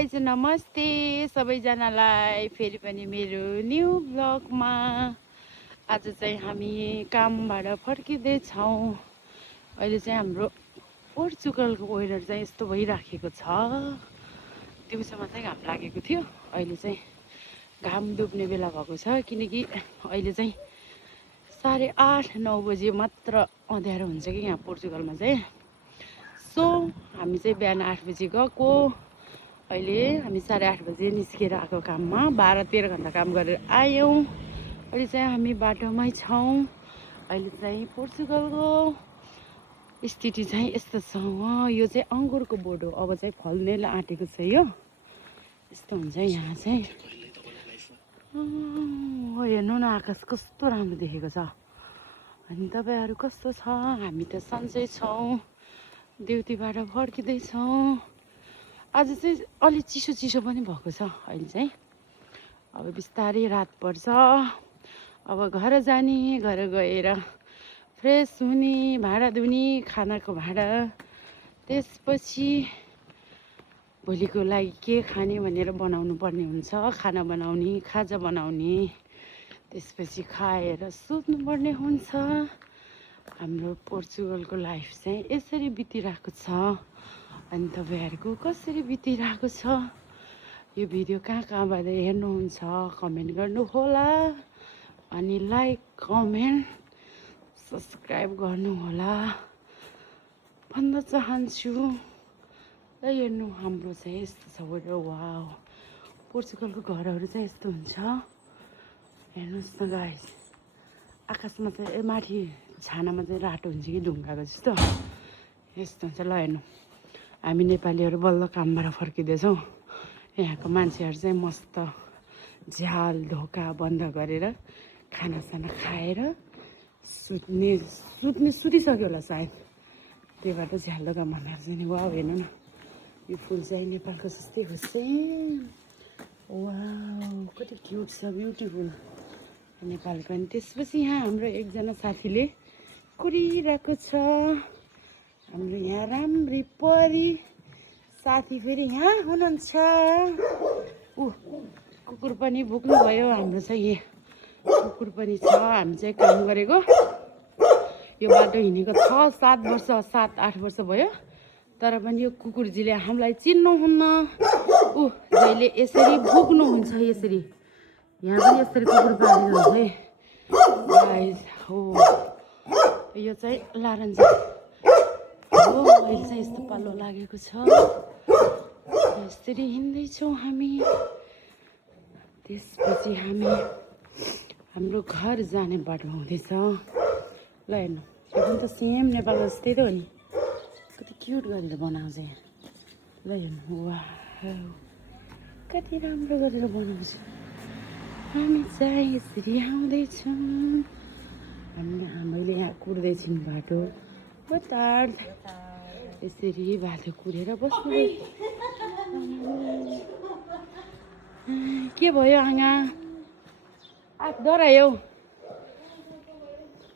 Guys नमस्ते सबैजनालाई फेरि पनि मेरो न्यू ब्लगमा। आज चाहिँ हामी कामबाट फर्किँदैछौँ। अहिले चाहिँ हाम्रो पोर्चुगलको वेदर चाहिँ यस्तो भइराखेको छ। दिउँसोमा चाहिँ घाम लागेको थियो, अहिले चाहिँ घाम डुब्ने बेला भएको छ, किनकि अहिले चाहिँ 8:30-9 बजी मात्र अँध्यारो हुन्छ कि यहाँ पोर्चुगलमा चाहिँ। सो हामी चाहिँ बिहान 8 बजी गएको, अहिले हामी 8:30 बजे निस्केर आएको काममा। 12-13 घन्टा काम गरेर आयौँ। अहिले चाहिँ हामी बाटोमै छौँ। अहिले चाहिँ पोर्चुगलको स्थिति चाहिँ यस्तो छ। यो चाहिँ अङ्गुरको बोट हो, अब चाहिँ फल्ने आँटेको छ। यो यस्तो हुन्छ यहाँ चाहिँ। हेर्नु न, आकाश कस्तो राम्रो देखेको छ। अनि तपाईँहरू कस्तो छ? हामी त सन्चै छौँ, ड्युटीबाट फर्किँदैछौँ। आज चाहिँ अलि चिसो चिसो पनि भएको छ। अहिले चाहिँ अब बिस्तारै रात पर्छ। अब घर जाने, घर गएर फ्रेस हुने, भाँडा धुने, खानाको भाँडा, त्यसपछि भोलिको लागि के खाने भनेर बनाउनु पर्ने हुन्छ। खाना बनाउने, खाजा बनाउने, त्यसपछि खाएर सुत्नुपर्ने हुन्छ। हाम्रो पोर्चुगलको लाइफ चाहिँ यसरी बितिरहेको छ। अनि तपाईँहरूको कसरी बितिरहेको छ? यो भिडियो कहाँबाट हेर्नुहुन्छ कमेन्ट गर्नु होला। अनि लाइक, कमेन्ट, सब्सक्राइब गर्नु होला भन्न चाहन्छु। र हेर्नु, हाम्रो चाहिँ यस्तो छ वेदर। वाउ, पोर्चुगलको घरहरू चाहिँ यस्तो हुन्छ। हेर्नुहोस् न गाइस, आकाशमा चाहिँ माथि छानामा चाहिँ रातो हुन्छ कि ढुङ्गाको जस्तो यस्तो हुन्छ। ल हेर्नु, हामी नेपालीहरू बल्ल कामबाट फर्किँदैछौँ। यहाँको मान्छेहरू चाहिँ मस्त झ्याल ढोका बन्द गरेर खानासाना खाएर सुतिसक्यो होला सायद। त्यही भएर झ्याल ढोका बनाएर चाहिँ। वाउ, हेर्नु न, यो फुल चाहिँ नेपालको जस्तै हो सेम। वाउ, कति क्युट छ, ब्युटिफुल नेपालको। अनि त्यसपछि यहाँ हाम्रो एकजना साथीले कुरिरहेको छ। हाम्रो यहाँ राम्री परी साथी फेरि यहाँ हुनुहुन्छ। कुकुर पनि भुक्नुभयो। हाम्रो चाहिँ यहाँ कुकुर पनि छ। हामी चाहिँ काम गरेको यो बाटो हिँडेको 6-7 वर्ष, 7-8 वर्ष भयो। तर पनि यो कुकुरजीले हामीलाई चिन्नुहुन्न। जहिले यसरी भुक्नुहुन्छ। यसरी यहाँ पनि यसरी कुकुर पालेको हुन्छ है गाइस। हो, यो चाहिँ लारन्जा हो। अहिले चाहिँ यस्तो पालो लागेको छ। यसरी हिँड्दैछौँ हामी। त्यसपछि हामी हाम्रो घर जाने बाटोमा हुँदैछ। ल हेर्नु, यो पनि त सेम नेपालको जस्तै त हो नि। कति क्युट गरेर बनाउँछ यहाँ। ल हेर्नु, वाह, कति राम्रो गरेर बनाउँछ। हामी चाहिँ यसरी आउँदैछौँ। हामीले यहाँ कुर्दैछौँ बाटो। यसरी बाटो कुरेर बस्नु। के भयो आँगा? डरायो?